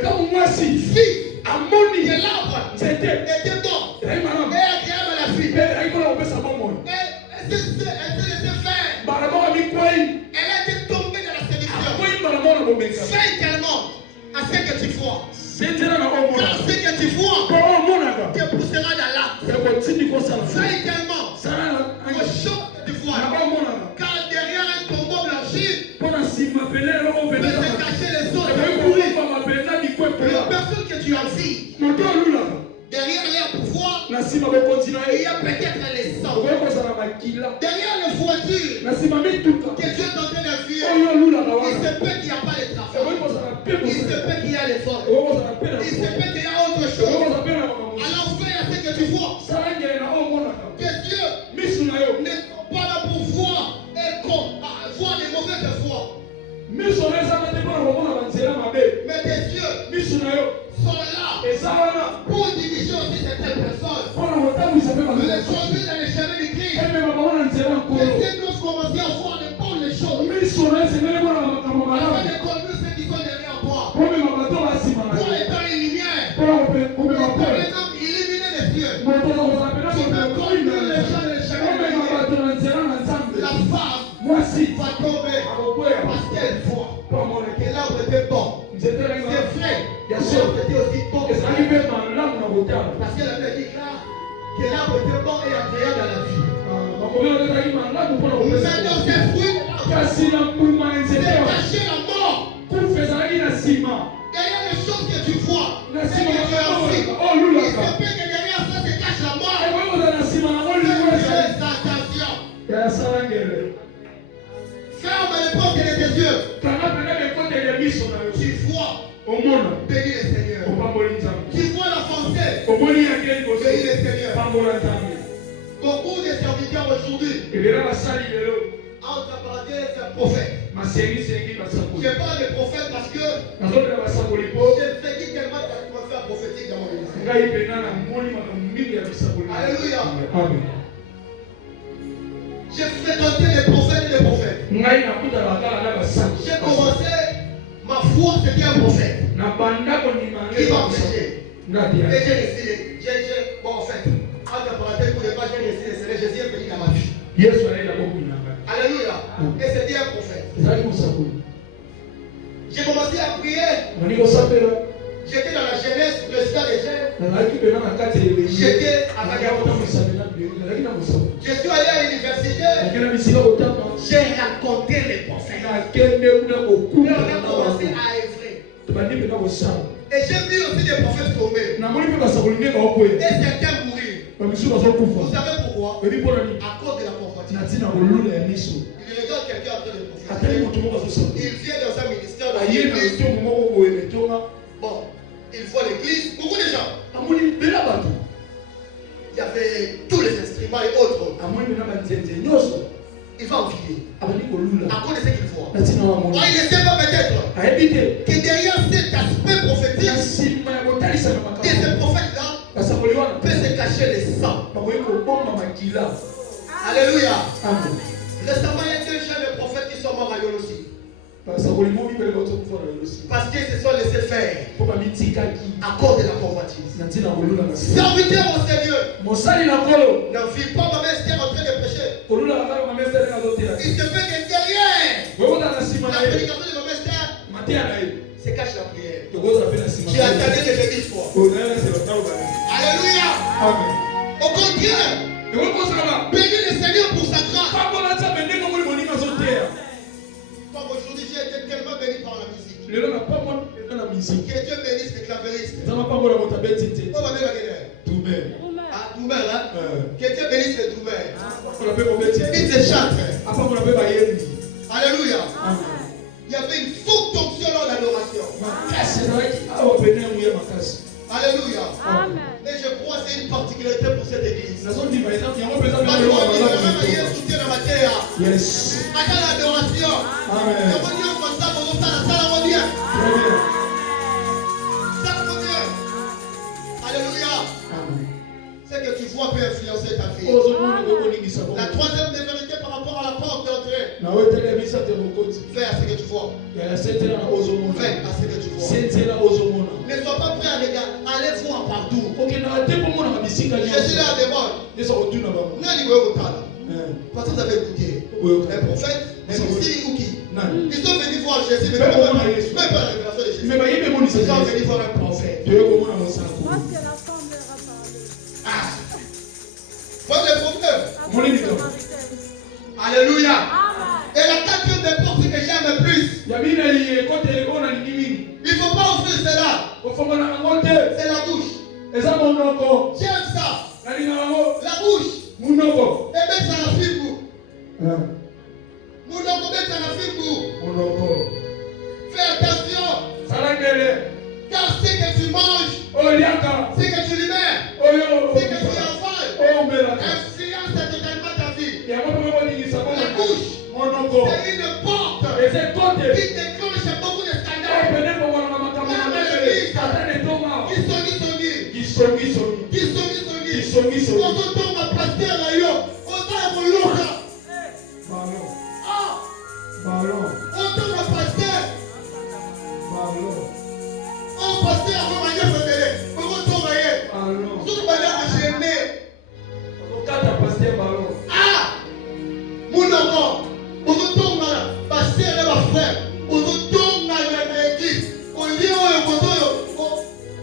que l'arbre était bon et agréable à la fille, elle s'est laissée faire. Elle a été tombée dans la séduction. Fais tellement à ce que tu vois. Car ce que tu vois te poussera dans l'acte. Fais tellement aux choses que tu vois. Car derrière un tombeau blanchi peut se cacher les autres. La personne que tu as vue, derrière leur pouvoir, il y a peut-être les sangs. Derrière les voitures que Dieu est en train de vivre, il se peut qu'il n'y a pas de trafic. Il se peut qu'il y a les vols. Il se peut qu'il y a autre chose. Alors fais ce que tu vois. Que Dieu ne sont pas là pour voir les mauvaises voies. Mais tes yeux sont là pour diriger aussi certaines personnes. Les choisir dans les chemins du Christ. Les yeux doivent commencer à voir les bonnes choses. Afin de conduire ceux qui sont derrière toi. Pour étant une lumière. Pour exemple, illuminer les yeux. Tu peux conduire les gens dans les chemins du Christ. La femme va tomber parce qu'elle voit que l'arbre était bon. C'est vrai. C'était aussi bon que ça. Parce que la Bible déclare que l'arbre était bon et agréable à la vie. Maintenant, ces fruits, c'est cacher la mort. Derrière les choses que tu vois, c'est que tu as vu. Il se peut que derrière ça se cache la mort. Fais attention. Ferme yeux. Tu vois. Bénis le Seigneur. Tu vois l'avancée. Bénis le Seigneur. Beaucoup de serviteurs aujourd'hui, entre parenthèses, prophètes. Je parle de prophètes parce que j'ai vécu tellement d'atmosphère prophétique dans mon ministère. Alléluia. J'ai fréquenté les prophètes et les prophètes. J'ai commencé, ma foi c'était un prophète qui m'a prêché. Et j'ai décidé, bon en fait, entre parenthèses, pour ne pas j'ai décidé, c'est Jésus est venu dans ma vie. Alléluia. Et c'était un prophète. J'ai commencé à prier. J'étais dans la jeunesse, le stade des jeunes. J'étais à la je suis allé à l'université. J'ai rencontré les prophètes. Et on a commencé à œuvrer. Et j'ai vu aussi des prophètes tomber. Et certains mourir. Vous savez pourquoi? À cause de la convoitise. Il regarde quelqu'un en train de prophétiser. Il vient dans un ministère. Bon, il voit l'église. Beaucoup de gens. Il y avait tous les instruments et autres. Il va envier. À cause de ce qu'il voit. Il ne sait pas peut-être que derrière cet aspect prophétique, de ce prophète-là, peut se cacher le sang. Alléluia. Récemment, il y a deux jeunes prophètes qui sont morts à Yolosi. Parce qu'ils se sont laissés faire à cause de la convoitise. Serviteur au Seigneur. N'en fit pas ma mère Esther en train de prêcher. Il se fait que derrière la prédication de ma mère Esther se cache la prière. Tu attendais que je dise quoi? Alléluia. Au contraire, bénis le Seigneur pour sa grâce. Comme aujourd'hui, j'ai été tellement béni par la musique. Que Dieu bénisse les clavéristes. Que Dieu bénisse les doumères. Ils se chantent. Alléluia. Il y avait une forte onction lors de l'adoration. Alléluia. Mais je crois que c'est une particularité pour cette église. Yes. Attends l'adoration. Amen. Alléluia. Ce que tu vois peut influencer ta vie. La troisième des vérités par rapport à la porte d'entrée. Fais à ce que tu vois. Fais à ce que tu vois. Ne sois pas prêt à aller voir partout. Je suis là à demande. Parce que vous avez écouté un prophète, un messie ou qui? Ils sont venus voir Jésus, mais pas la révélation de Jésus. Ils sont venus voir un prophète. Voilà le problème. Alléluia. Et la quatrième des portes que j'aime le plus. Il ne faut pas offrir cela. C'est la bouche. J'aime ça. La bouche. Et mettre ça la fibre. Fais attention. Car ce que tu manges, ce que tu libères, ce que tu avales, influence totalement ta vie. La bouche, c'est une porte qui déclenche beaucoup de scandales.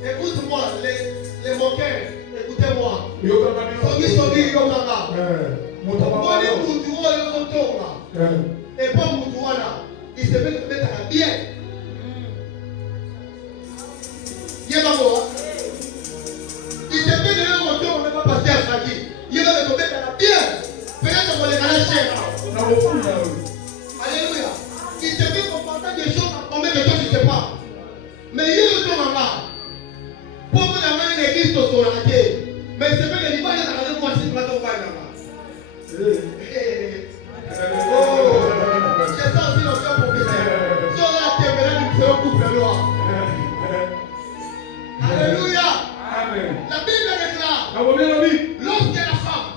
Écoute-moi, les moqueurs, écoutez-moi. Et pas Moutouana, il se met mettre à la bière. Il se met de l'autre, on ne va pas passer à Chaki. Il va le mettre à la bière. Peut-être qu'on les a lâchés. Alléluia. Il se met sur la quai. Mais c'est pas que l'image est dans le mois, c'est pas ton bail là-bas. Oh, c'est ça aussi l'ancien professeur. Si on a la terre, nous faisons couple noir. Alléluia. Amen. La Bible déclare, La lorsque la femme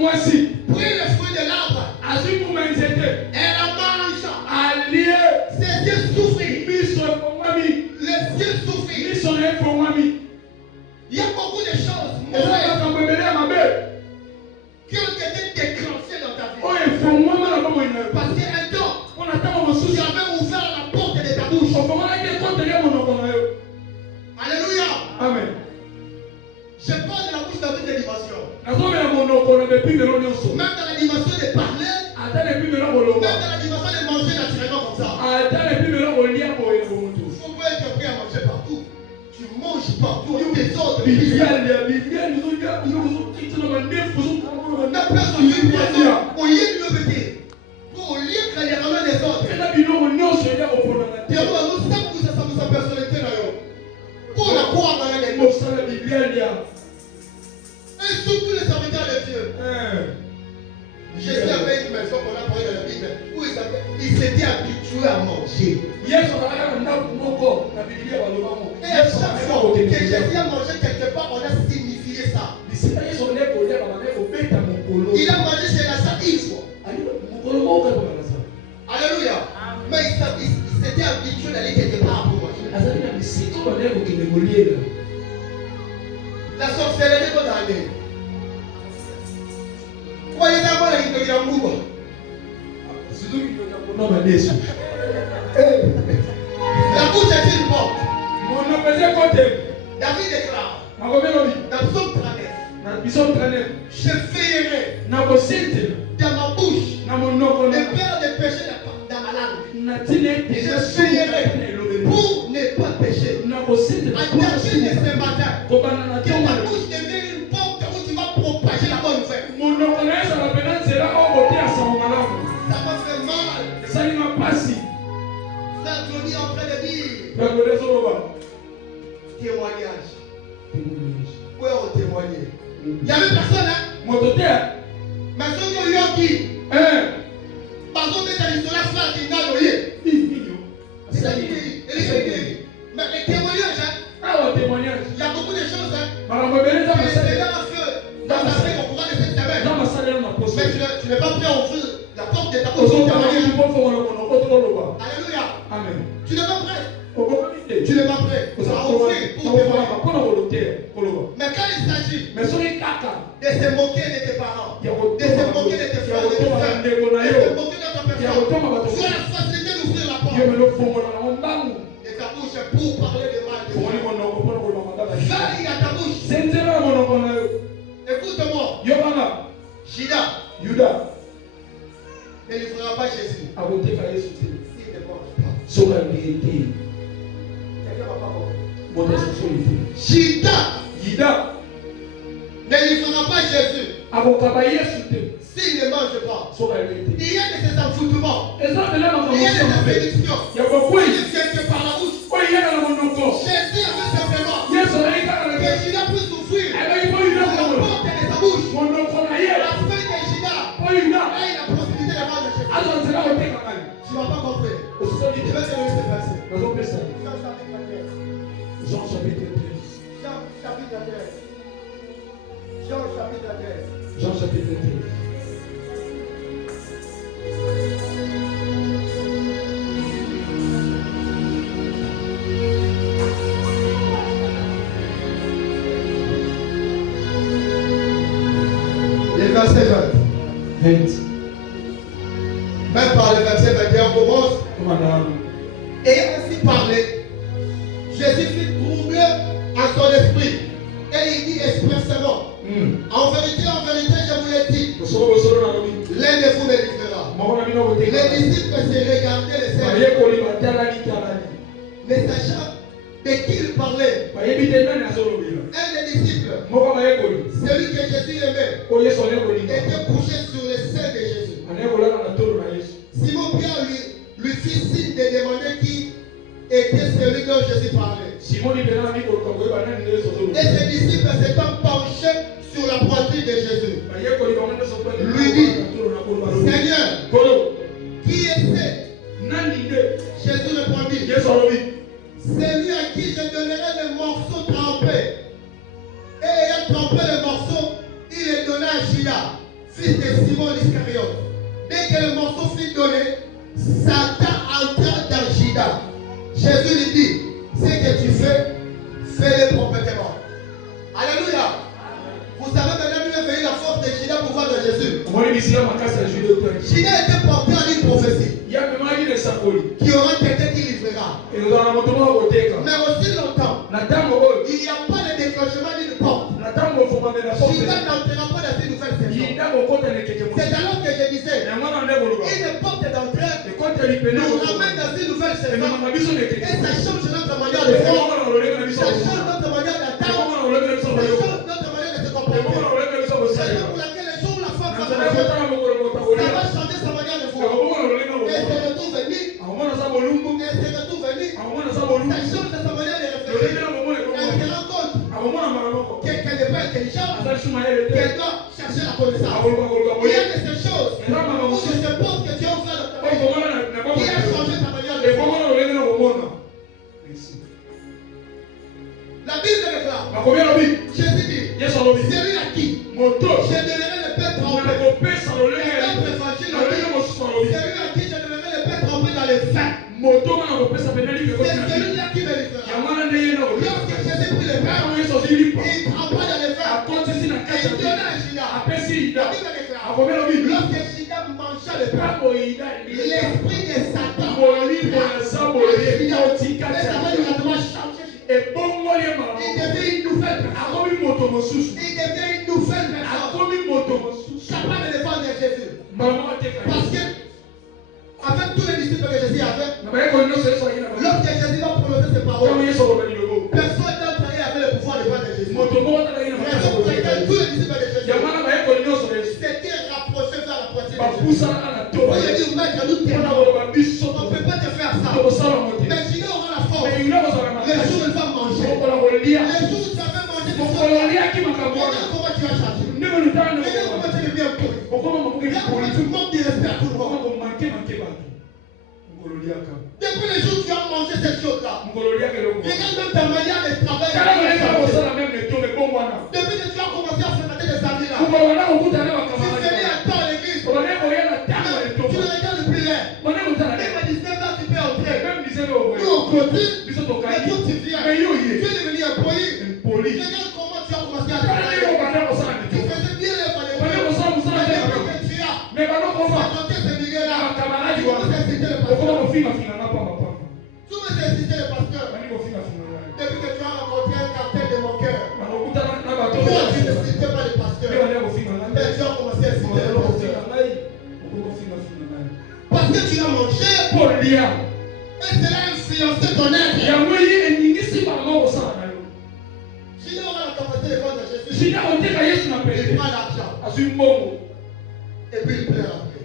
moi si. prit le fruit de l'arbre, Azumu menzete. elle en mange. Alié. Ses yeux souffrirent. Miso pour moi mi. Les yeux souffrirent. Miso ne pour moi mi. Il y a beaucoup de choses Et ça mauvaises va me bénir ma belle. qui ont été déclenchées dans ta vie. Oh il faut moi la comme une. Parce qu'un temps, On attend mon tu souci. avais ouvert la porte de ta bouche. On peut moi dire quand tu es mon nom. Alléluia. Amen. Je parle de la bouche dans toutes les dimensions. Nazomela monoko na bepi de l'onyoso. Même dans la dimension de parler, Ata le pi de la même boloba. dans la dimension de manger naturellement comme ça. Ata le pi de la bolia boye bomutu. Il faut pas être prêt à manger partout. Tu manges partout. Il y a des autres. Il Biblia nous dit que nous quitte le mandef pour nous. n'a personne qui peut au lieu de le péter. Au lieu que les ramènes des autres. Et la bino nyonso ya opona. Et alors, nous sommes tous ensemble sa personnalité là. Pour la croire dans les mots. Mosa la Biblia dia. Et surtout les serviteurs de Dieu. Jésus avait une maison qu'on a parlé dans la Bible où il s'était habitué à manger. Yesu akaka na moko na Biblia baloba mo. Et à chaque fois que Jésus a mangé quelque part, on a signifié ça. Bisika Yesu ne ko dia ba ko beta mokolo. Il a mangé chez la salle une fois. Ali mokolo mo ka ba na sa. Alléluia. Mais il s'était habitué d'aller quelque part pour manger. Azali na bisika ba ne ko kine goliera. La sorcellerie qu'on a amenée. Voyez d'abord la guitare de Mouba. La bouche est une porte. David déclare dans Psaume 39, je veillerai dans ma bouche ne peur de pécher dans ma langue. Je veillerai pour ne pas pécher. À partir de ce matin, que ta bouche devienne une porte où tu vas propager la bonne nouvelle. Ça m'a fait mal. Frère Johnny est en train de dire témoignage. Où est on témoigné? Il n'y avait personne, hein? Mais ceux qui ont eu qui? Par contre, dans l'histoire, la flamme qui n'a pas mais les témoignages, il y a beaucoup de choses, c'est dans un feu, dans la fête au courant de cette semaine. Mais tu n'es pas prêt à ouvrir la porte de ta bouche pour témoigner. Alléluia. Amen. Tu n'es pas prêt. Tu n'es pas prêt. Ça va ouvrir pour témoigner. Mais quand il s'agit de se moquer de tes parents, de se moquer de tes frères, de tes sœurs, de se moquer de ta personne, tu as la facilité d'ouvrir la porte de ta bouche pour parler de mal de toi. Veille à ta bouche. Écoute-moi. Judas ne livrera pas Jésus. S'il ne mange pas. Quelqu'un va pas comprendre. Judas ne livrera pas Jésus. S'il ne mange pas. Il y a de ces enfoutements. Il y a de ces bénédictions. Il ne vient que par la bouche. Jésus avait simplement que Judas puisse souffrir. La porte de sa bouche. La fin de Judas. Et la possibilité de manger Jésus. Tu ne vas pas comprendre. Je vais te laisser passer. Jean chapitre 13. Jean chapitre 13. Jean chapitre 13. Le verset 20. Même par le verset 21, on commence. Et ainsi parlé, Jésus fut troublé à son esprit. Et il dit expressément, en vérité, je vous l'ai dit, l'un de vous me livrera. Les disciples se regardaient les cerfs, ne sachant de qui il parlait. Un des disciples, celui que Jésus aimait, était couché sur le sein de Jésus. Simon Pierre lui fit signe de demander qui était celui dont Jésus parlait. Et ses disciples s'étant penchés sur la poitrine de Jésus, lui dit, Seigneur, qui est-ce? Jésus répondit, celui à qui je donnerai le morceau trempé. Et ayant trempé le morceau, il est donné à Judas, fils de Simon l'Iscariote. Dès que le morceau fut donné, Satan entra dans Judas. Jésus lui dit, ce que tu fais, fais-le proprement. Alléluia. Vous savez maintenant où est venue la force de Judas pour voir de Jésus. Judas était porté à une prophétie qui aura quelqu'un qui livrera. Mais aussi longtemps, il n'y a pas de déclenchement d'une porte. Judas n'entrera pas dans une nouvelle saison. C'est alors que je disais, une porte d'entrée nous ramène dans une nouvelle saison. Et ça change notre manière de faire. Ça change notre manière d'attendre. Ça change notre manière de se comporter. C'est pour laquelle les jours où la femme va marcher, ça va changer sa manière de voir. Et ses retours venus. Ça change sa manière de réfléchir. Elle se rend compte qu'elle n'est pas intelligente, qu'elle doit chercher la connaissance. Il y a de ces choses où je suppose que Dieu a fait dans ta vie, qui a changé ta manière de voir. La Bible déclare, Jésus dit, celui à qui je donnerai le pain trempé. Celui à qui je donnerai le pain trempé dans le vin. C'est celui-là qui me livrera. Lorsque Jésus prit le pain, il trempa dans le vin et il donna à Judas. La Bible déclare, lorsque Judas mangea le pain, l'esprit de Satan il devient une nouvelle personne. Il devient une nouvelle personne capable de défendre Jésus. Parce que avec tous les disciples que Jésus avait, lorsque Jésus va prononcer ses paroles, personne d'entre eux avait le pouvoir de défendre Jésus. Raison pour laquelle tous les disciples de Jésus s'étaient rapprochés vers la poitrine de Jésus. On lui a dit, maître, nous t'aimons. On ne peut pas te faire ça. Mais Judas aura la force. Les jours où il va manger. Les jours où tu avais mangé du sol. Regarde comment tu as changé. Regarde comment tu deviens poli. Regarde comment tu manques de respect à tout le monde. Depuis les jours où tu as mangé cette chose-là. Regarde même ta manière de travailler. Depuis que tu as commencé à fréquenter des amis là. Tu venais à temps à l'église. Tu ne regardes plus l'air. Même à 19h tu peux entrer. Nous on continue. Mais toi tu viens. Tu es devenu impoli. Regarde comment tu as commencé à travailler. Tu faisais bien les valeurs. Mais depuis que tu as fréquenté ce milieu-là, tu m'as incité le pasteur. Depuis que tu as rencontré un cartel de mon cœur, tu ne citais pas le pasteur. Mais tu as commencé à citer le pasteur. Parce que tu as mangé pour rien. Et cela a influencé ton être. Si on a la capacité de vendre Jésus, il prend l'argent. Et puis il pleure après.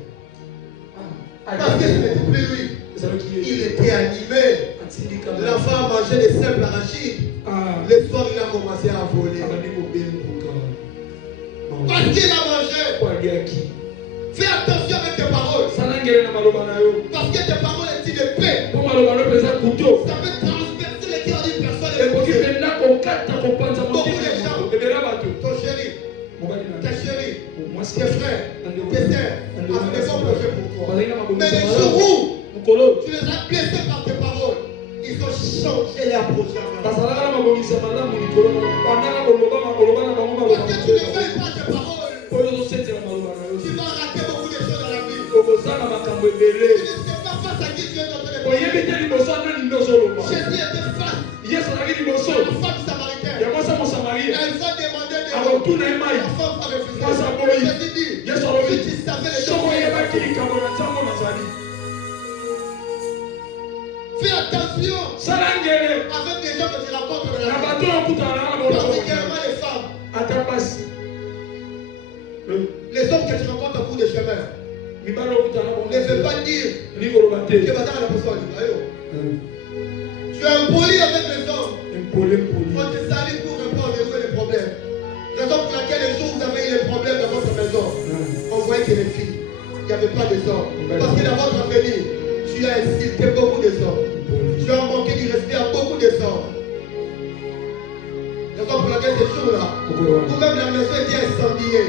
Parce que ce n'était plus lui. Il était animé. L'enfant a mangé des simples arachides. Le soir, il a commencé à voler. Parce qu'il a mangé. Fais attention avec tes paroles. Parce que tes paroles sont de paix. Ça peut transpercer le cœur d'une personne. Beaucoup de gens. Ton chéri, tes chéris, tes frères, tes sœurs, avaient des bons projets pour toi. Mais les jours où tu les as blessés par tes paroles, ils ont changé leur projet. Parce que tu ne fais pas tes paroles. Tu vas rater beaucoup de choses dans la vie. Tu ne sais pas face à qui tu es en train de parler. Jésus était face à la femme samaritaine. Elle va demander de l'eau. La femme a refusé. Jésus dit, si tu savais les choses. Fais attention avec des gens que tu rencontres dans la vie. Particulièrement les femmes. Les hommes que tu rencontres au bout de chemin. Ne veut pas dire que tu es impoli avec les hommes. On te salue pour répondre à les problèmes. Raison pour laquelle les jours où vous avez eu les problèmes dans votre maison, on voyait que les filles, il n'y avait pas de hommes. Parce que dans votre avenir, tu as insulté beaucoup de hommes. Tu as manqué du respect à beaucoup de hommes. Raison pour laquelle ces jours-là, vous-même la maison était incendiée.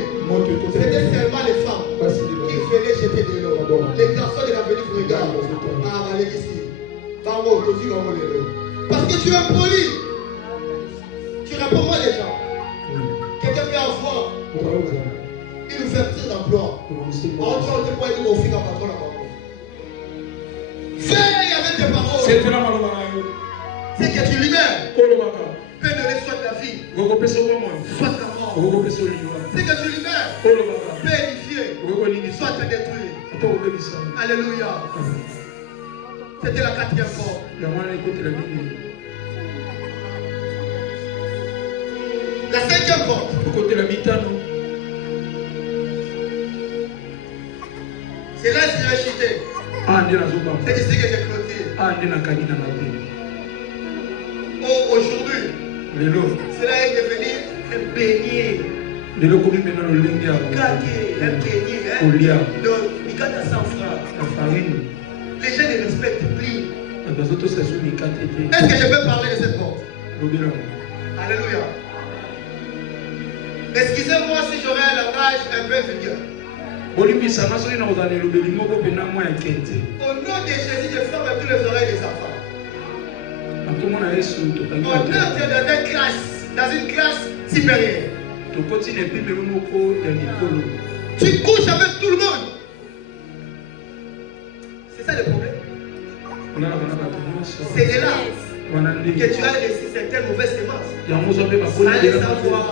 C'était seulement les femmes qui venaient jeter de l'eau. Les garçons de l'avenir vous regardent. Ah, allez ici. Parce que tu es poli. Tu réponds moins les gens. Quelqu'un peut avoir une ouverture d'emploi. En train de pouvoir nous offrir un patron là-bas. Veille avec tes paroles. C'est que tu libères. Peut donner soit ta vie, soit ta mort. C'est que tu libères. Peut édifier, soit te détruire. Alléluia. C'était la 4e porte. La 5e porte. C'est là que j'ai acheté. C'est ici que j'ai clôturé. Aujourd'hui, cela est devenu un beignet. Un beignet. Donc, il gagne à 100 francs. Les gens ne respectent plus. Est-ce que je peux parler de cette porte? Alléluia. Excusez-moi si j'aurais un langage un peu vulgaire. Au nom de Jésus, je ferme tous les oreilles des enfants. On entre dans une classe supérieure. Tu couches avec tout le monde. C'est ça le problème. C'est de là que tu as laissé certaines mauvaises semences. Sans les savoir.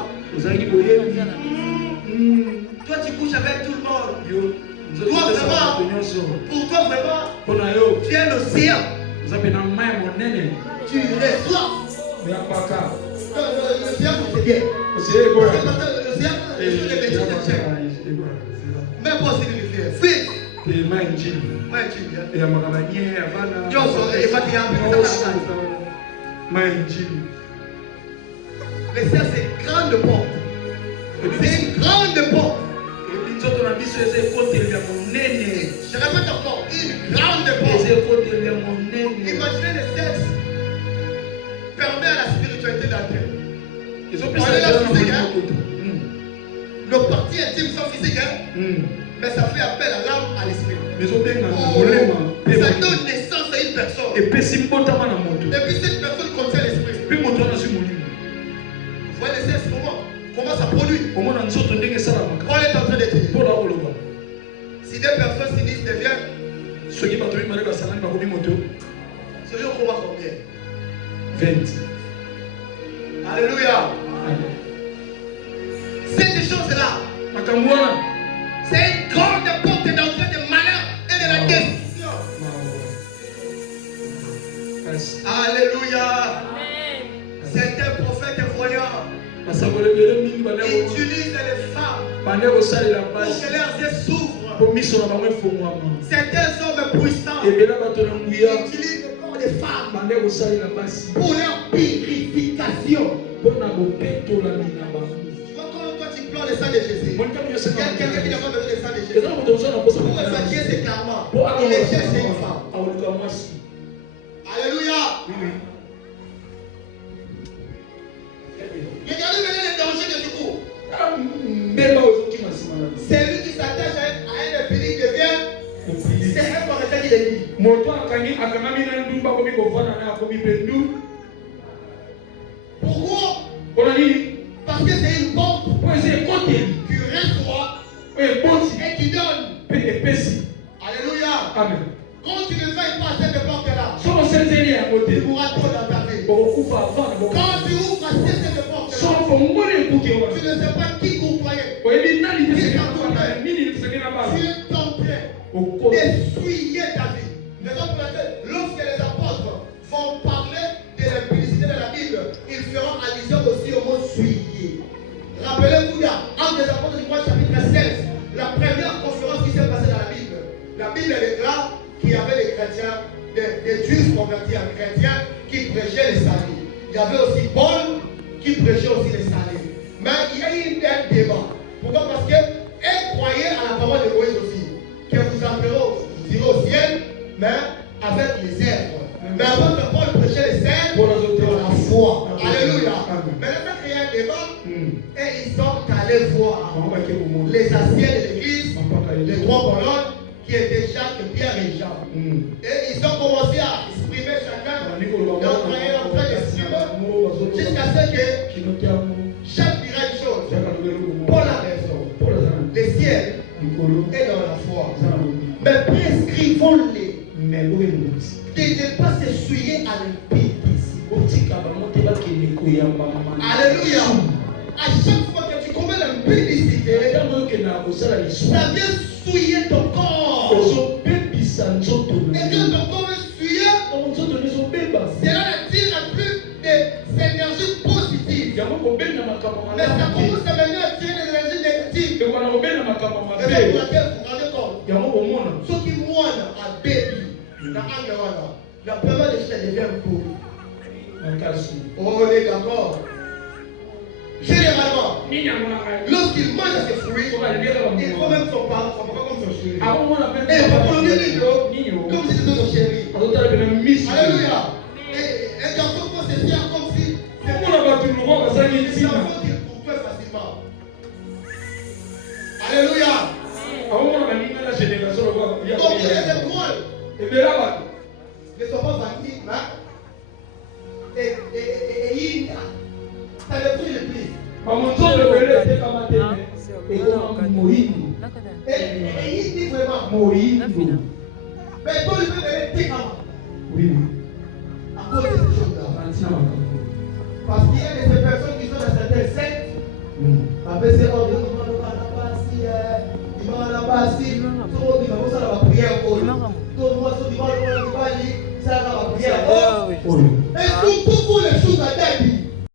Toi tu couches avec tout le monde. Toi vraiment, pour toi vraiment, tu es un océan. Tu reçois. L'océan c'est bien. L'océan c'est bien. Même pas si tu le fais. Mais ça c'est une grande porte. C'est une grande porte. Je répète encore, une grande porte. Imaginez le sexe permet à la spiritualité d'entrer. On est là physique, hein? Nos parties intimes sont physiques, hein? Mais ça fait appel à l'âme, à l'esprit. Ça donne naissance à une personne. Et puis cette personne contient l'esprit. Vous voyez le sexe comment ça produit? On est en train de dire. Si deux personnes s'unissent, deviennent. Celui on voit combien? 20. Alléluia. Cette chose-là, c'est une grande porte d'entrée de malheur et de la destruction. Alléluia. C'est un prophète voyant. Il utilise les femmes pour que leurs yeux s'ouvrent. Certains hommes puissants utilisent le corps des femmes pour leur purification. Tu vois comment toi tu pleures le sang de Jésus? Il y a quelqu'un qui n'a pas besoin du sang de Jésus. Pour évacuer ses karmas, il est cherche une femme. Alléluia. Regardez maintenant les dangers que tu cours. Celui qui s'attache à un épidémie devient, c'est un forestier qui le dit. Pourquoi? Parce que c'est une porte qui reçoit et qui donne. Alléluia. Amen. Quand tu ne veilles pas à cette porte-là, tu mourras trop dans ta vie. Quand tu ouvres à cette porte-là, tu ne sais pas qui courtoyer. Qui t'accompagne. Tu es tenté d'essuyer ta vie. Raison pour laquelle, lorsque les apôtres vont parler de l'impudicité de la Bible, ils feront allusion aussi au mot souiller. Rappelez-vous, dans des apôtres du chapitre 16, la première conférence qui s'est passée dans la Bible déclare qu'il y avait des chrétiens, des juifs convertis en chrétiens qui prêchaient le salut. il y avait aussi Paul qui prêchait aussi les salés. Mais il y a eu un débat. Pourquoi? Parce qu'elle croyait à la parole de Moïse aussi. Que vous irez au ciel, mais avec les œuvres. Mais avant que Paul prêchait les œuvres, de la foi. Alléluia. Maintenant, ça crée un débat. Et ils sont allés voir les anciens de l'église, les trois colonnes, qui étaient Jacques, Pierre et Jean. Et ils ont commencé à exprimer chacun en train d'exprimer jusqu'à ce que Jacques dira une chose. Paul a raison. Les ciels est dans la foi. Mais prescrivons-les de ne pas s'essuyer à l'impudicité. Alléluia. À chaque fois que tu commets l'impudicité, ça vient souiller ton corps. Et quand ton corps est souillé, cela n'attire plus des énergies positives. Mais ça commence à venir attirer des énergies négatives. Et c'est pour laquelle vous rendez compte. Ceux qui moinent à baby, la plupart des choses deviennent pauvres. On est d'accord. Généralement, lorsqu'il mange à ses fruits, il faut même son parent, comme son chéri. Et pour le nid, comme si c'était son chéri. Alléluia. Et un garçon peut se faire comme si c'était un enfant qui coupait facilement. Alléluia. Donc il y a des étoiles ne sont pas vendus, et ça le prix le plus. Et il dit vraiment mais toi il peut donner tes camps. Oui. À cause de ces choses-là. Parce qu'il y a des personnes qui sont dans certaines sectes. Après c'est il va là-bas,